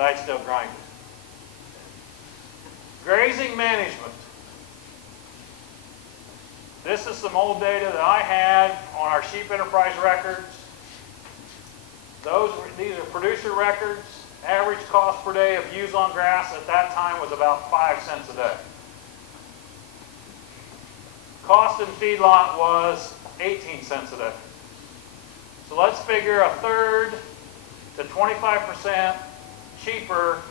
but I'd still grind it. Grazing management. This is some old data that I had on our sheep enterprise records. These are producer records. Average cost per day of ewes on grass at that time was about 5 cents a day. Cost in feedlot was 18 cents a day. So let's figure 1/3 to 25% cheaper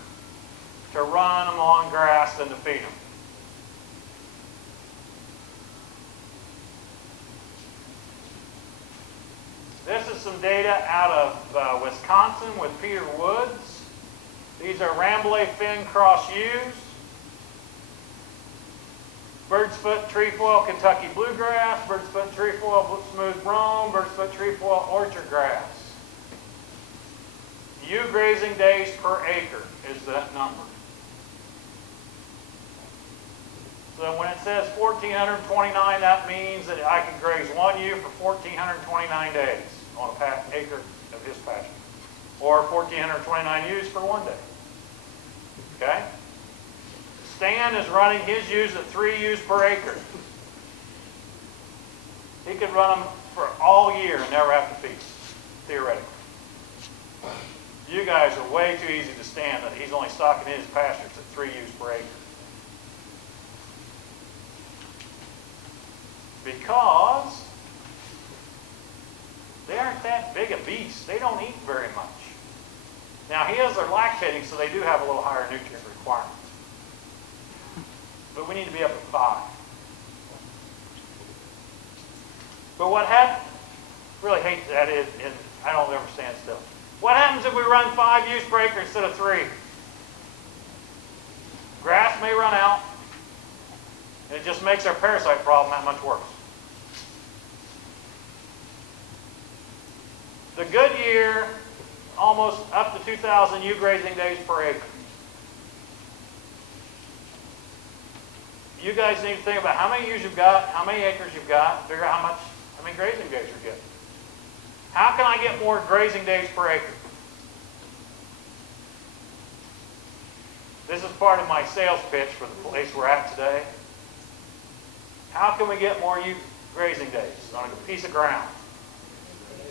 to run them on grass than to feed them. This is some data out of Wisconsin with Peter Woods. These are Rambouillet fin cross ewes. Bird's foot trefoil Kentucky bluegrass, bird's foot trefoil smooth brome, bird's foot trefoil orchard grass. Ewe grazing days per acre is that number. So when it says 1,429, that means that I can graze one ewe for 1,429 days on an acre of his pasture. Or 1,429 ewes for 1 day. Okay? Stan is running his ewes at 3 ewes per acre. He could run them for all year and never have to feed, theoretically. You guys are way too easy to stand that he's only stocking his pastures at 3 ewes per acre. Because they aren't that big a beast. They don't eat very much. Now, his are lactating, so they do have a little higher nutrient requirement. But we need to be up at 5. But what happens, really hate that, and I don't ever stand still. What happens if we run 5 ewes per acre instead of 3? Grass may run out, and it just makes our parasite problem that much worse. The good year, almost up to 2,000 ewe grazing days per acre. You guys need to think about how many ewes you've got, how many acres you've got, figure out how many grazing days you're getting. How can I get more grazing days per acre? This is part of my sales pitch for the place we're at today. How can we get more grazing days on a piece of ground?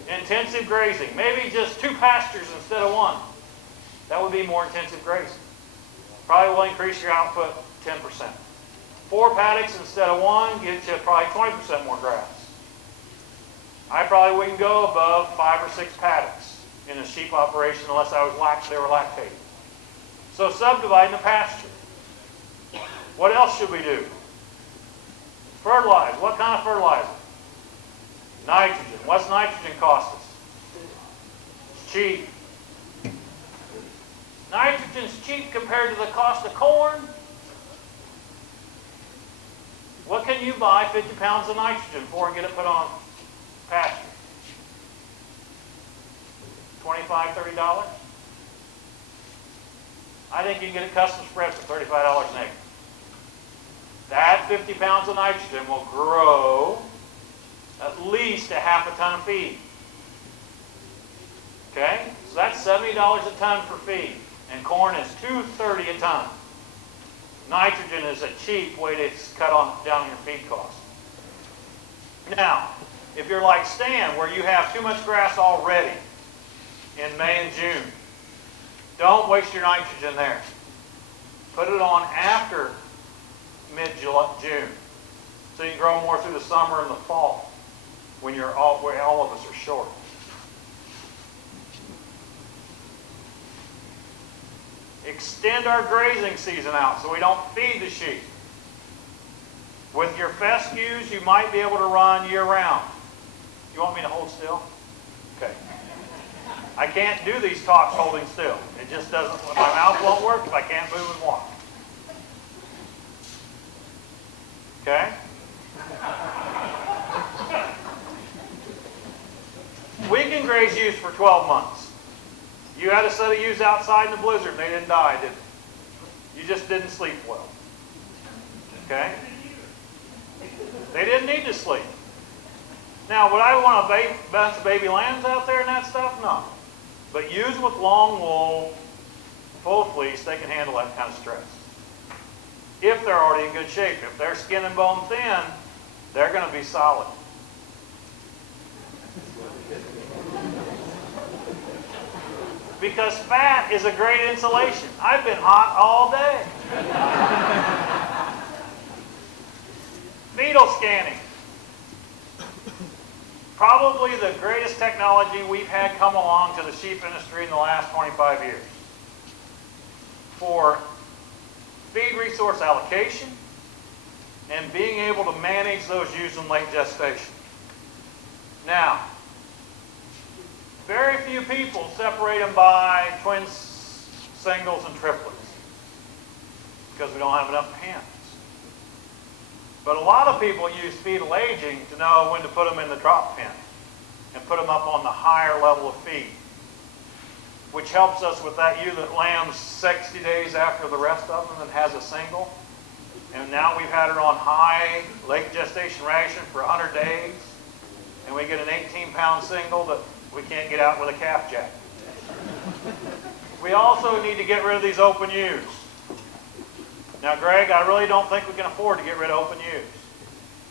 Intensive grazing. Maybe just 2 pastures instead of 1. That would be more intensive grazing. Probably will increase your output 10%. 4 paddocks instead of 1 gets you probably 20% more grass. I probably wouldn't go above 5 or 6 paddocks in a sheep operation unless they were lactating. So subdividing the pasture. What else should we do? Fertilize. What kind of fertilizer? Nitrogen. What's nitrogen cost us? It's cheap. Nitrogen's cheap compared to the cost of corn. What can you buy 50 pounds of nitrogen for and get it put on pasture? $25, $30? I think you can get it custom spread for $35 an acre. That 50 pounds of nitrogen will grow at least a half a ton of feed. Okay? So that's $70 a ton for feed. And corn is $2.30 a ton. Nitrogen is a cheap way to cut down your feed cost. Now, if you're like Stan, where you have too much grass already in May and June, don't waste your nitrogen there. Put it on after mid-June, so you can grow more through the summer and the fall, when where all of us are short. Extend our grazing season out so we don't feed the sheep. With your fescues, you might be able to run year-round. You want me to hold still? Okay. I can't do these talks holding still. It just doesn't, my mouth won't work if I can't move and walk. Okay? We can graze ewes for 12 months. You had a set of ewes outside in the blizzard and they didn't die, did they? You just didn't sleep well. Okay? They didn't need to sleep. Now, would I want a bunch of baby lambs out there and that stuff? No. But ewes with long wool, full case they can handle that kind of stress. If they're already in good shape, if they're skin and bone thin, they're going to be solid. Because fat is a great insulation. I've been hot all day. Fetal scanning. Probably the greatest technology we've had come along to the sheep industry in the last 25 years. For feed resource allocation and being able to manage those ewes in late gestation. Now, very few people separate them by twins, singles, and triplets because we don't have enough hens. But a lot of people use fetal aging to know when to put them in the drop pen and put them up on the higher level of feed, which helps us with that ewe that lambs 60 days after the rest of them and has a single. And now we've had her on high late gestation ration for 100 days, and we get an 18-pound single that we can't get out with a calf jack. We also need to get rid of these open ewes. Now, Greg, I really don't think we can afford to get rid of open ewes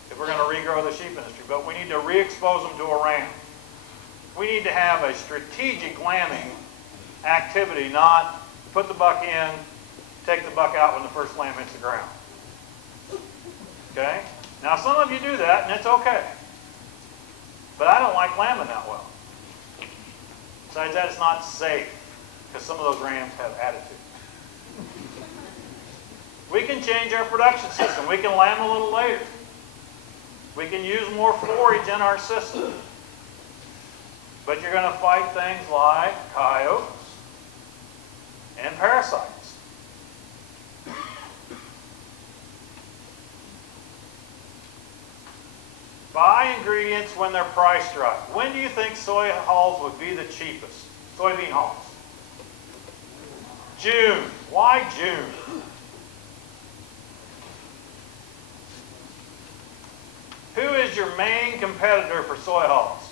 if we're going to regrow the sheep industry, but we need to re-expose them to a ram. We need to have a strategic lambing activity, not put the buck in, take the buck out when the first lamb hits the ground. Okay? Now, some of you do that, and it's okay. But I don't like lambing that well. Besides that, it's not safe, because some of those rams have attitude. We can change our production system. We can lamb a little later. We can use more forage in our system. But you're going to fight things like coyotes and parasites. Buy ingredients when they're priced right. When do you think soy hulls would be the cheapest? Soybean hulls. June. Why June? Who is your main competitor for soy hulls?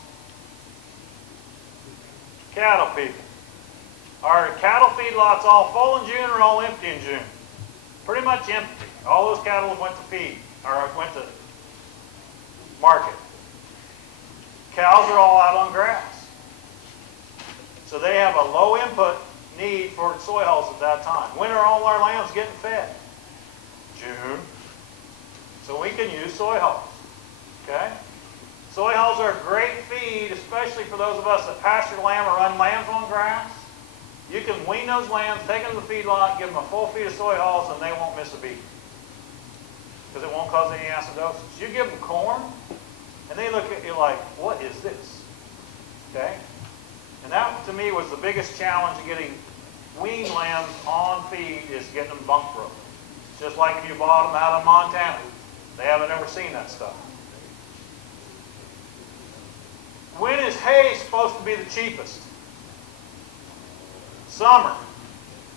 Cattle people. Are cattle feedlots all full in June or all empty in June? Pretty much empty. All those cattle went to feed, or went to market. Cows are all out on grass. So they have a low input need for soy hulls at that time. When are all our lambs getting fed? June. So we can use soy hulls. Okay? Soy hulls are a great feed, especially for those of us that pasture lamb or run lambs on grass. You can wean those lambs, take them to the feedlot, give them a full feed of soy hulls, and they won't miss a beat. Because it won't cause any acidosis. You give them corn, and they look at you like, what is this? Okay? And that, to me, was the biggest challenge of getting weaned lambs on feed, is getting them bunk broke. Just like if you bought them out of Montana. They haven't ever seen that stuff. When is hay supposed to be the cheapest? Summer.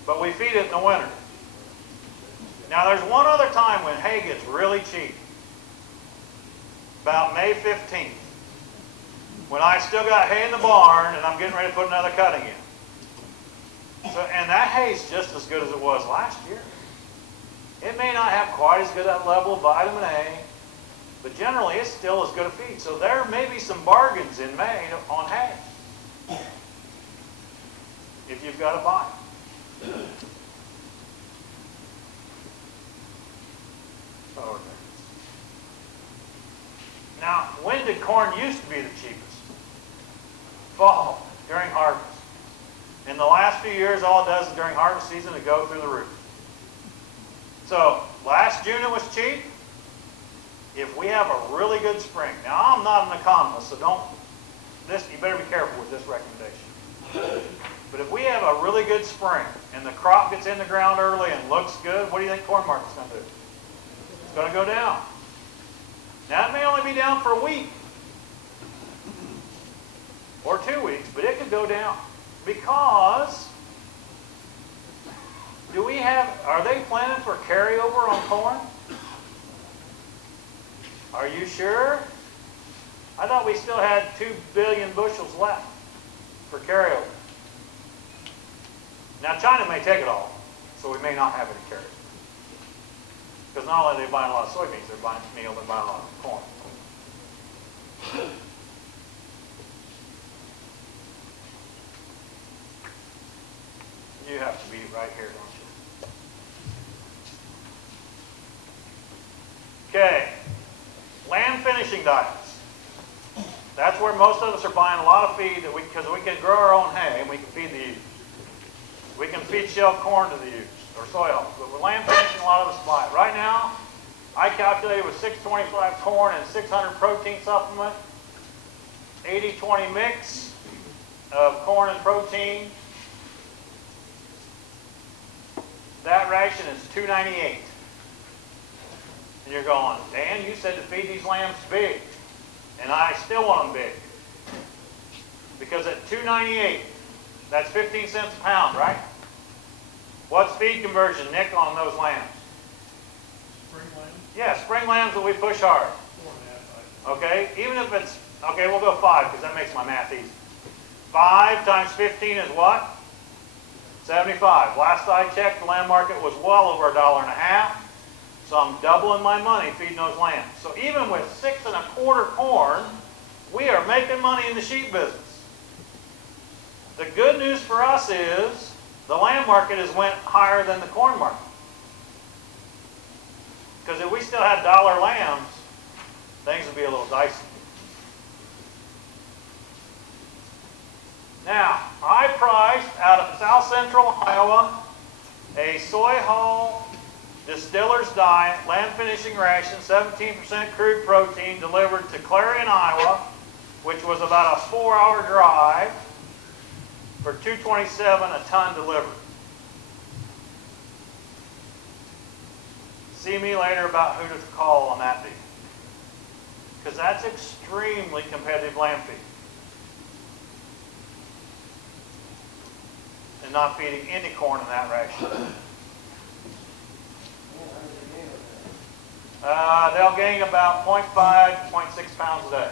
But we feed it in the winter. Now there's one other time when hay gets really cheap. About May 15th. When I still got hay in the barn and I'm getting ready to put another cutting in. So, and that hay's just as good as it was last year. It may not have quite as good a level of vitamin A, but generally it's still as good a feed. So there may be some bargains in May on hay, if you've got to buy it. Now, when did corn used to be the cheapest? Fall, during harvest. In the last few years, all it does is during harvest season it goes through the roof. So, last June it was cheap. If we have a really good spring, now I'm not an economist, so you better be careful with this recommendation. But if we have a really good spring and the crop gets in the ground early and looks good, what do you think corn market's going to do? It's going to go down. Now it may only be down for a week or 2 weeks, but it could go down because are they planning for carryover on corn? Are you sure? I thought we still had 2 billion bushels left for carryover. Now China may take it all. so we may not have any carrots. Because not only are they buying a lot of soybeans, they're buying meal, they're buying a lot of corn. You have to be right here, don't you? Okay. Land finishing diets. That's where most of us are buying a lot of feed because we can grow our own hay and we can feed the ewes. We can feed shelled corn to the ewes or soy hulls. But with land finishing, a lot of us buy it. Right now, I calculated with 625 corn and 600 protein supplement, 80-20 mix of corn and protein. That ration is $2.98. And you're going, Dan, you said to feed these lambs big. And I still want them big. Because at $2.98, that's 15 cents a pound, right? What's feed conversion, Nick, on those lambs? Spring lambs? Yeah, spring lambs will we push hard. 4.5. Okay, even if it's, okay, we'll go 5 because that makes my math easy. 5 times 15 is what? 75. Last I checked, the lamb market was well over $1.50. So I'm doubling my money feeding those lambs. So even with 6 1/4 corn, we are making money in the sheep business. The good news for us is the lamb market has went higher than the corn market. Because if we still had dollar lambs, things would be a little dicey. Now, I priced out of South Central Iowa a soy hull distiller's diet, land finishing ration, 17% crude protein delivered to Clarion, Iowa, which was about a 4-hour drive for $2.27 a ton delivered. See me later about who to call on that deal. Because that's extremely competitive lamb feed. And not feeding any corn in that ration. They'll gain about 0.5 to 0.6 pounds a day.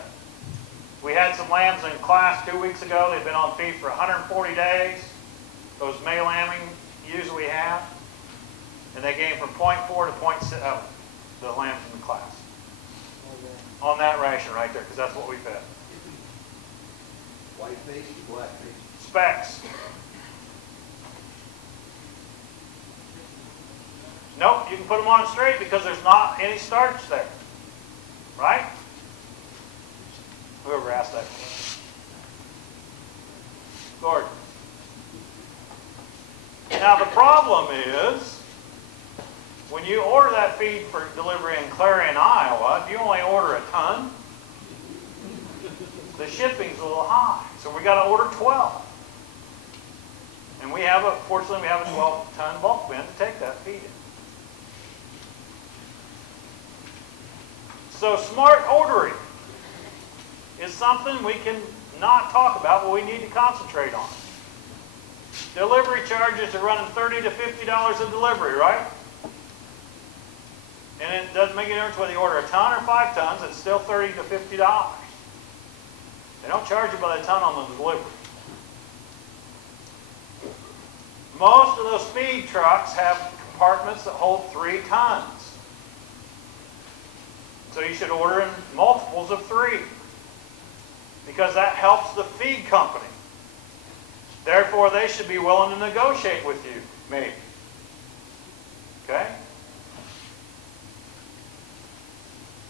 We had some lambs in class 2 weeks ago. They've been on feed for 140 days. Those May lambing ewes we have. And they gained from 0.4 to 0.7, the lambs in the class. On that ration right there, because that's what we fed. White face or black face? Specs. Nope, you can put them on it straight because there's not any starch there. Right? Whoever asked that. Gordon. Now the problem is, when you order that feed for delivery in Clarion, Iowa, if you only order a ton, the shipping's a little high. So we got to order 12. And fortunately we have a 12-ton bulk bin to take that feed in. So smart ordering is something we can not talk about, but we need to concentrate on. Delivery charges are running $30 to $50 a delivery, right? And it doesn't make any difference whether you order a ton or 5 tons, it's still $30 to $50. They don't charge you by the ton on the delivery. Most of those feed trucks have compartments that hold 3 tons. So you should order in multiples of 3 because that helps the feed company. Therefore, they should be willing to negotiate with you, maybe.